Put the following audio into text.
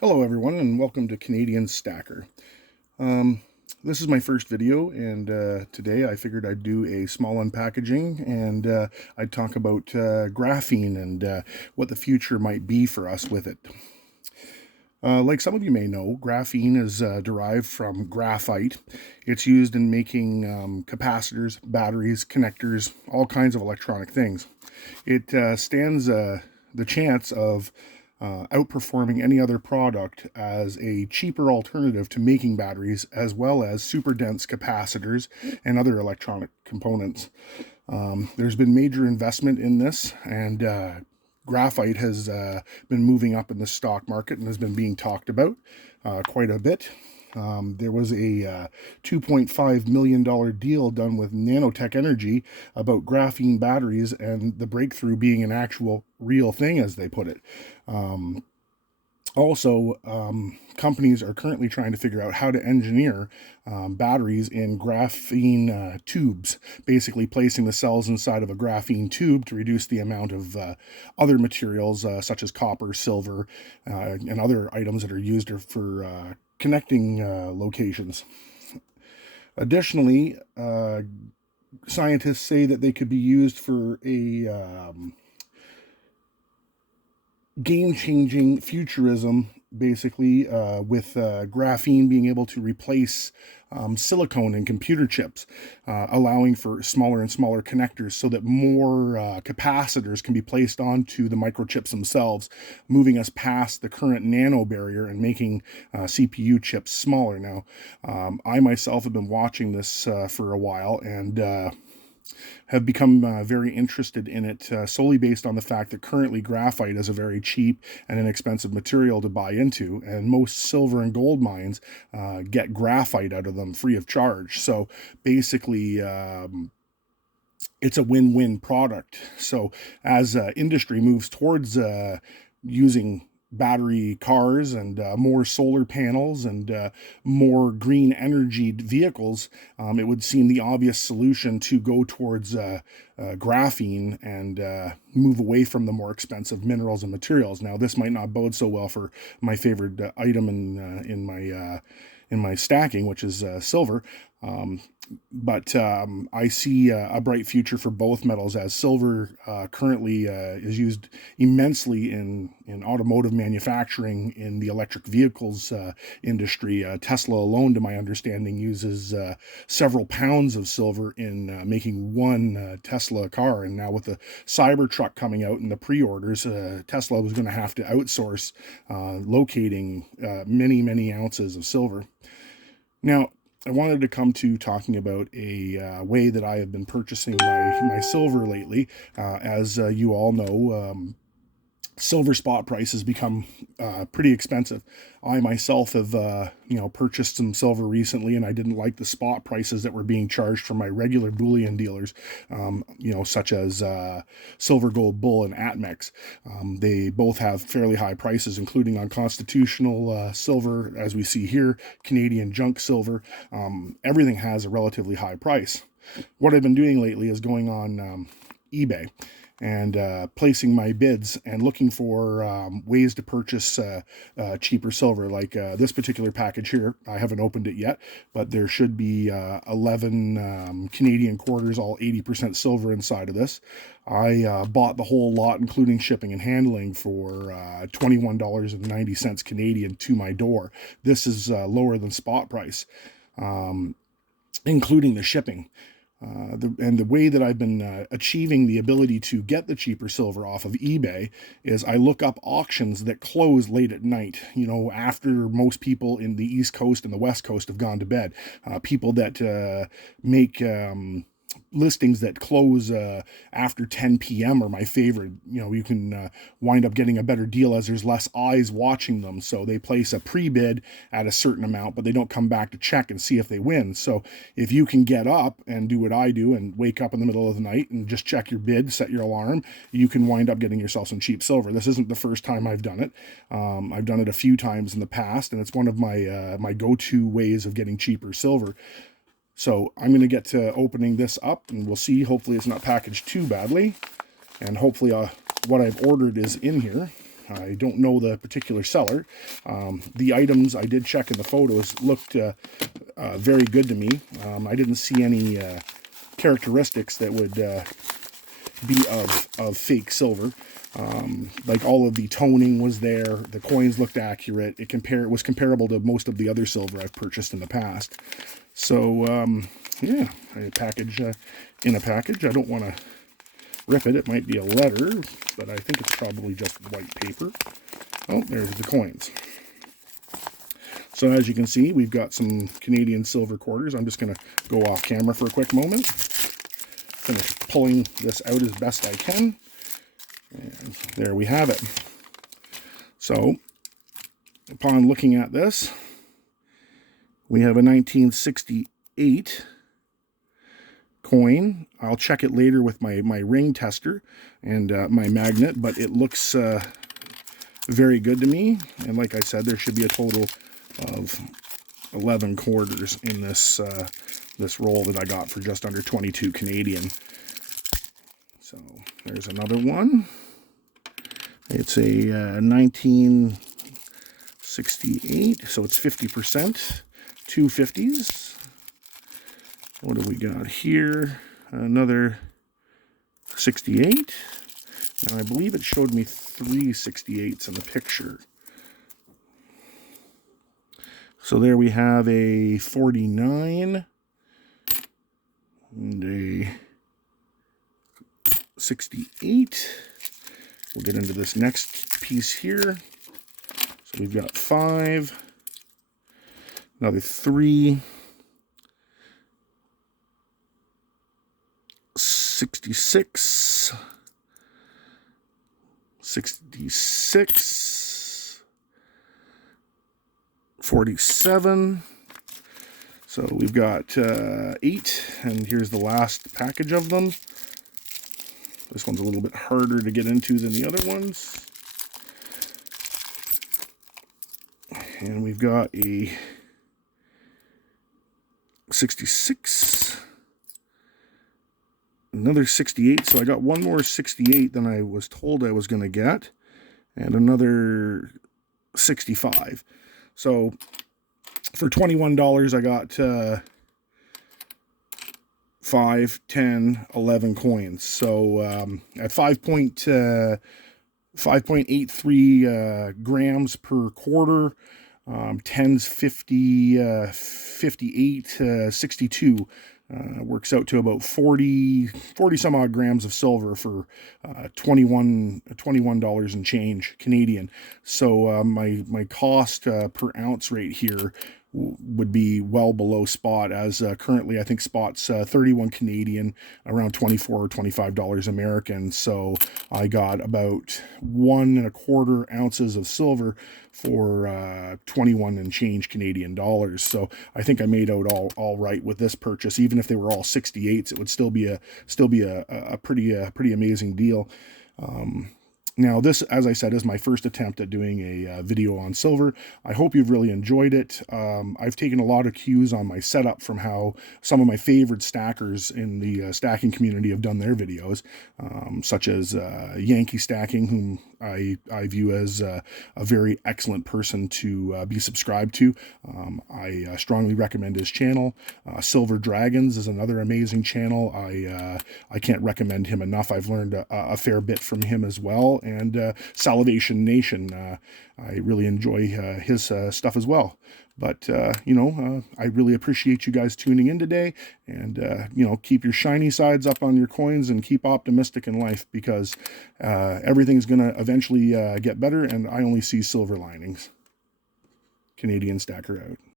Hello everyone and welcome to Canadian Stacker. Um, this is my first video, and today I figured I'd do a small unpackaging, and I'd talk about graphene and what the future might be for us with it. Like some of you may know, graphene is derived from graphite. It's used in making capacitors, batteries, connectors, all kinds of electronic things. It stands the chance of outperforming any other product as a cheaper alternative to making batteries, as well as super dense capacitors and other electronic components. There's been major investment in this, and graphite has been moving up in the stock market and has been being talked about quite a bit. There was a $2.5 million deal done with Nanotech Energy about graphene batteries, and the breakthrough being an actual real thing, as they put it. Companies are currently trying to figure out how to engineer batteries in graphene tubes, basically placing the cells inside of a graphene tube to reduce the amount of other materials such as copper, silver, and other items that are used for connecting locations. Additionally, scientists say that they could be used for a game-changing futurism, basically, with graphene being able to replace silicone in computer chips, allowing for smaller and smaller connectors so that more capacitors can be placed onto the microchips themselves, moving us past the current nano barrier and making CPU chips smaller. Now, I myself have been watching this for a while, and have become very interested in it solely based on the fact that currently graphite is a very cheap and inexpensive material to buy into, and most silver and gold mines get graphite out of them free of charge. So basically, it's a win-win product. So as industry moves towards using battery cars and more solar panels and more green energy vehicles, it would seem the obvious solution to go towards graphene and move away from the more expensive minerals and materials. Now, this might not bode so well for my favorite item in my stacking, which is silver. But I see a bright future for both metals, as silver currently is used immensely in automotive manufacturing, in the electric vehicles industry. Tesla alone, to my understanding, uses several pounds of silver in making one Tesla car. And now with the Cybertruck coming out and the pre-orders, Tesla was going to have to outsource locating many ounces of silver. Now, I wanted to come to talking about a way that I have been purchasing my silver lately. As you all know, silver spot prices become pretty expensive. I myself have purchased some silver recently, and I didn't like the spot prices that were being charged from my regular bullion dealers, such as Silver Gold Bull and Atmex. They both have fairly high prices, including on constitutional silver, as we see here, Canadian junk silver. Everything has a relatively high price. What I've been doing lately is going on eBay and placing my bids and looking for ways to purchase cheaper silver. Like this particular package here, I haven't opened it yet, but there should be 11 Canadian quarters, all 80% silver inside of this. I bought the whole lot, including shipping and handling, for $21.90 Canadian to my door. This is lower than spot price, including the shipping. The way that I've been achieving the ability to get the cheaper silver off of eBay is I look up auctions that close late at night, after most people in the East Coast and the West Coast have gone to bed. People that make listings that close after 10 p.m. are my favorite. You can wind up getting a better deal as there's less eyes watching them. So they place a pre-bid at a certain amount, but they don't come back to check and see if they win. So if you can get up and do what I do and wake up in the middle of the night and just check your bid, set your alarm, you can wind up getting yourself some cheap silver. This isn't the first time I've done it. I've done it a few times in the past, and it's one of my go-to ways of getting cheaper silver. So I'm going to get to opening this up, and we'll see. Hopefully it's not packaged too badly, and hopefully what I've ordered is in here. I don't know the particular seller. The items I did check in the photos looked very good to me. I didn't see any characteristics that would be of fake silver. Like all of the toning was there, the coins looked accurate. It was comparable to most of the other silver I've purchased in the past. So yeah, a package in a package. I don't want to rip it. It might be a letter, but I think it's probably just white paper. Oh, there's the coins. So as you can see, we've got some Canadian silver quarters. I'm just going to go off camera for a quick moment. Finish pulling this out as best I can. And there we have it. So, upon looking at this, we have a 1968 coin. I'll check it later with my ring tester and my magnet, but it looks very good to me. And like I said, there should be a total of 11 quarters in this this roll that I got for just under 22 Canadian. So there's another one. It's a 1968, so it's 50%, two 50s. What do we got here? Another 68. Now I believe it showed me 3 68s in the picture. So there we have a 49 and a 68. We'll get into this next piece here. So we've got 5, another 3, 66, 66, 47. So we've got 8, and here's the last package of them. This one's a little bit harder to get into than the other ones. And we've got a 66, another 68. So I got one more 68 than I was told I was going to get, and another 65. So for $21, I got 5, 10, 11 coins. So at 5.83 grams per quarter, 10's 50, 58, 62. Works out to about 40 some odd grams of silver for $21 and change Canadian. So my cost per ounce rate here would be well below spot, as currently I think spot's 31 Canadian, around 24 or $25 American. So I got about 1.25 ounces of silver for 21 and change Canadian dollars. So I think I made out all right with this purchase. Even if they were all 68s, it would still be a pretty amazing deal. Now this, as I said, is my first attempt at doing a video on silver. I hope you've really enjoyed it. I've taken a lot of cues on my setup from how some of my favorite stackers in the stacking community have done their videos, such as Yankee Stacking, whom I view as a very excellent person to be subscribed to. I strongly recommend his channel. Silver Dragons is another amazing channel. I can't recommend him enough. I've learned a fair bit from him as well. And Salivation Nation, I really enjoy his stuff as well. But, I really appreciate you guys tuning in today. And, keep your shiny sides up on your coins and keep optimistic in life, because everything's going to eventually get better, and I only see silver linings. Canadian Stacker out.